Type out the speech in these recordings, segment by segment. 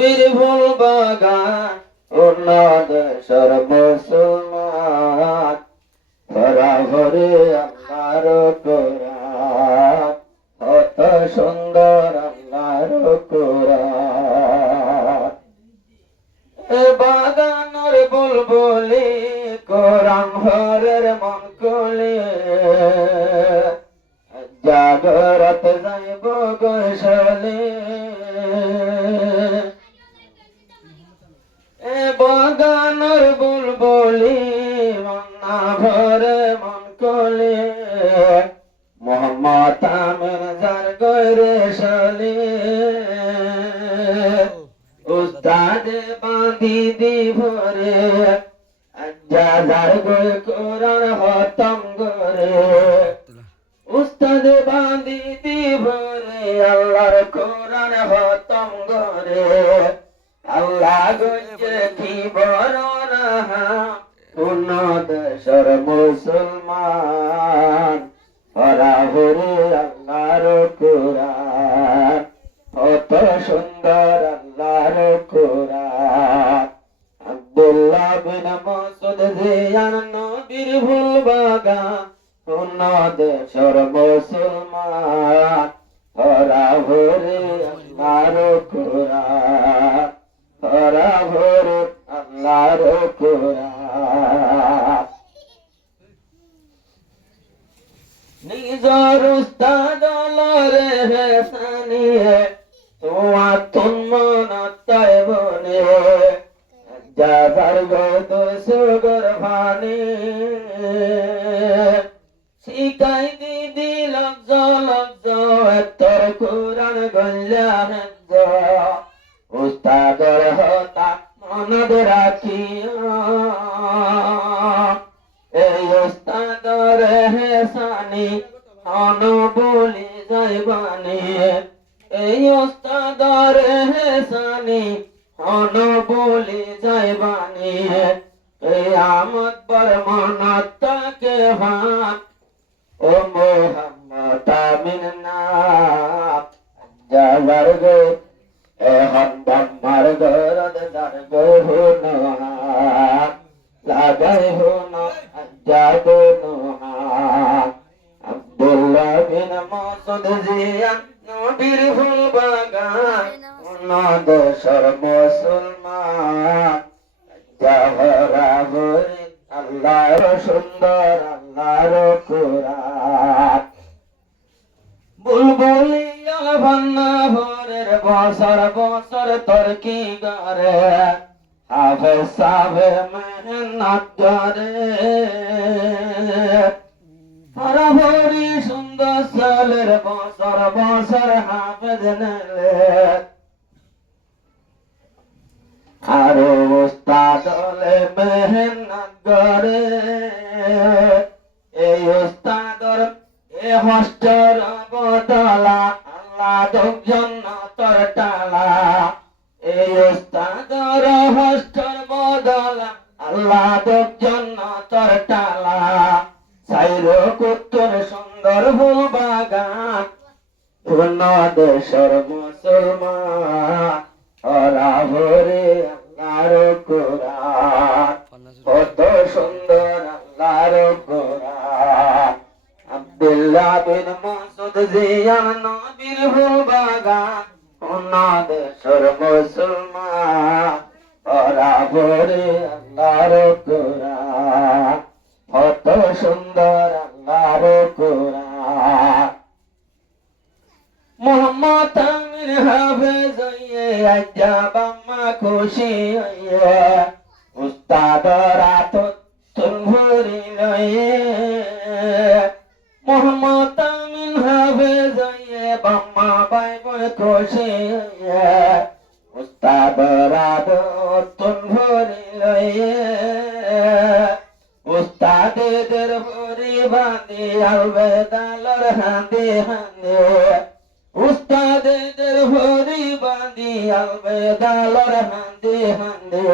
নবীর ফুল বাগান উন্নত সর্বসুলমান ভরা ভরে আল্লাহর কোরআন কত সুন্দর আল্লাহর কোরআন এ বাগানের বুলবুলি কোরআন হরের মন কোলে জাগরত যাইব গোসলে এ বাগানের বুলবুলি মন্না ভরে মন কোলে মোহাম্মদ আমির যার গরে শলে উস্তাদ বাঁধি দি ভরে যার গরে কোরআন হতম করে উস্তাদ বাঁধি দি ভরে আল্লাহর কোরআন হতম করে আল্লাহ গঞ্জে কি বড় রাহা পূর্ণ দেশের মুসলমান ভরা ভরে আল্লাহর কোরআন কত সুন্দর আল্লাহর কোরআন আব্দুল্লাহ বিন মাসউদ জিয়ান নবীর ফুল বাগান পূর্ণ দেশের মুসলমান ভরা ভরে আল্লাহর কোরআন ভরা ভরে আল্লাহর কোরআন নিজর উস্তাদ লরে হেসানিয়ে তোমার তুমন তাই বনে যাবার গত সুগর ভানে শিকাই দিদি লজ্জ লজ্জ তোর কোরআন গল্যান উস্তাদর হতা মনদ রাখিয়া এই উস্তাদর হেসানি অন বলি যাইবানি এই উস্তাদর হেসানি অন বলি যাইবানি এই আমদ পর মনত তাকে ভান ও মোহাম্মদ আমিন নাম যাবার গে এখন ব্রহ্মার গরদ যার গো নোহান লাগাই হুন জাগো নোহান আব্দুল্লাহ বিন মাসউদ জিয়ান নবীর ফুল বাগান উন্নত মুসলমান ভরা ভরে আল্লাহর সুন্দর আল্লাহর কোরআন বুলবুলিয়া ভান্না ভরের বছর বছর তোর কি গরে হাফেজ সাহেব মেহনত করে ভরা ভরি সুন্দর সালের বছর বছর হাফেজ নেলে আরো উস্তাদ মেহনত করে এই উস্তাদর এ হস্তের বদলা আল্লাহ জন্নতর টালা এই উস্তাদর হস্তের বদলা আল্লাহ জন্নতর টালা সাইর কুত্তর সুন্দর ফুল বাগান পূর্ণ দেশের মুসলমান ভরা ভরে আল্লাহর কোরআন কত সুন্দর আল্লাহর কোরআন আব্দুল্লাহ বিন মাসউদ জিয়ান নবীর ফুল বাগান পূর্ণ দেশের মুসলমান ভরা ভরে আল্লাহর কোরআন কত সুন্দর আল্লাহর কোরআন মোহাম্মদ আমির হাফেজ হইয়ে আজ্জা বাম্মা খুশি হইয়ে উস্তাদর আতত তুল ভরি লইয়ে মোহাম্মদ আমির হাফেজ হইয়ে বাম্মা বাই বই খুশি হইয়ে উস্তাদর আতত তুল ভরি লইয়ে উস্তাদের ভরি বাঁধি আলবেদালর হাঁদি হাঁদি উস্তাদের ভরি বাঁধি আলবেদালর হাঁদি হাঁদি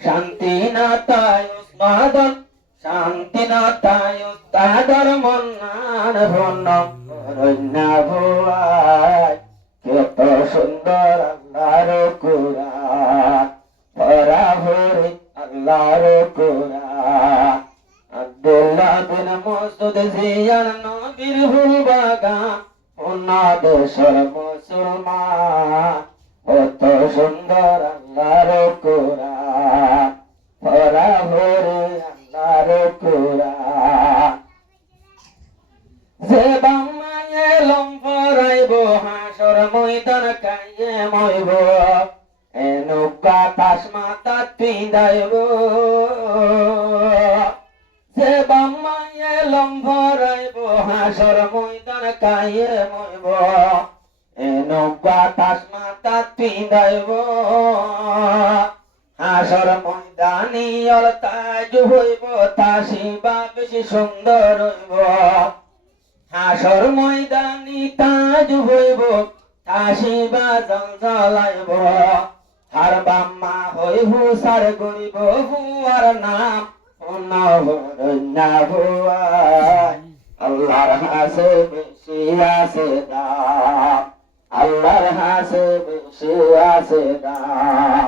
শান্তি না তাই উস্তাদর শান্তি না তাই উস্তাদর মন্নার ভন্ন রন্না ভুয়াই কত সুন্দর আল্লাহর কুরআন ভরা ভরে আল্লাহর কুরআন আব্দুল্লাহ বিন মাসউদ জিয়ার নবীর ফুল বাগান ওনা দেশের মুসলমান কত সুন্দর আল্লাহর কুরআন ভরা ভরে আল্লাহর কুরআন যে বাম্মায়ে লম ফরাইব হাসর ময়দান কায়ে মইব এনুকা তাসমাতা পিঁদাইব যে বাম্মায়ে লম ফরাইব হাসর ময়দান কায়ে মইব এনুকা তাসমাতা পিঁদাইব হাসর ময়দানি অলতাজ হইব তাসিবা বেশি সুন্দর হইব হাসর ময়দানি তাজ হইব হাসিবা জলজলাইব হার বাম্মা হই হুসার গরিব হুয়ার নাম না ভুয়াই আল্লাহর হাসে বেশি আছে দাম আল্লাহর হাসে বেশি আছে দাম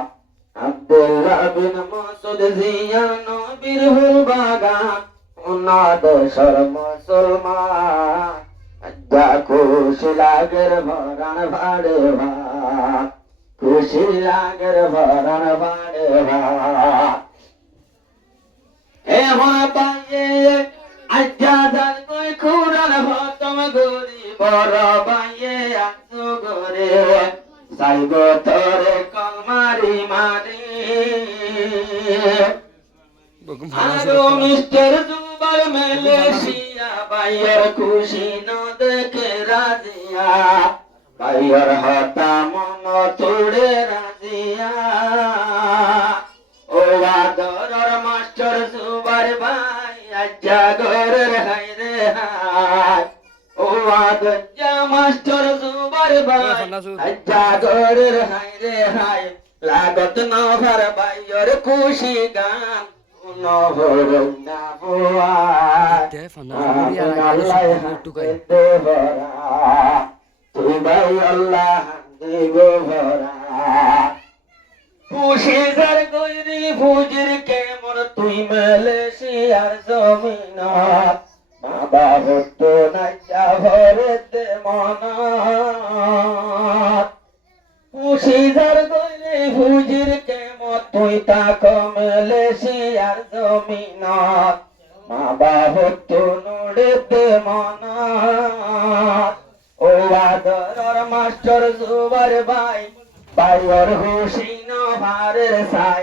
আব্দুল্লাহ বিন মাসউদ জিয়া নবীর ফুল বাগান ওনা দেশের মুসলমান আজ্ঞা খুশি লাগের ভরান ভাড়ে ভাত খুশি লাগের ভরান ভাড়ে ভাত এমন পাইয়ে আজ্ঞা যার কই খুরান ভতম গরি বড় পাইয়ে আসু গরে সাইব তোরে কলমারি মারি আরো মিস্টার জুবার মালয়েশিয়া বাইয়ের খুশি ন দেখে রাজিয়া বাইয়ের হতা মন তোড়ে রাজিয়া ও আদরের মাস্টার জুবার ভাই আজ্জা ঘরের হাই রে হাই ও আদজ্জা মাস্টার জুবার ভাই আজ্জা ঘরের হাই রে হাই লাগত নহর বাইয়ের খুশি গান নহরনা ভুয়াই আল্লাহ হাতে ভরা তুই ভাই আল্লাহ দেব ভরা খুশি যার গৈরি ফুজির কেমন তুই মালয়েশিয়ার জমিনত বাবা হতো নাচা ভরেতে মনত খুশি যার গৈরি ফুজির কেমন তুই তাক মালয়েশিয়ার জমিনত বাবা হতো নুড়েতে মনত ও আদরের মাস্টার জুবার ভাই বাইর হুসিন ভারের সাই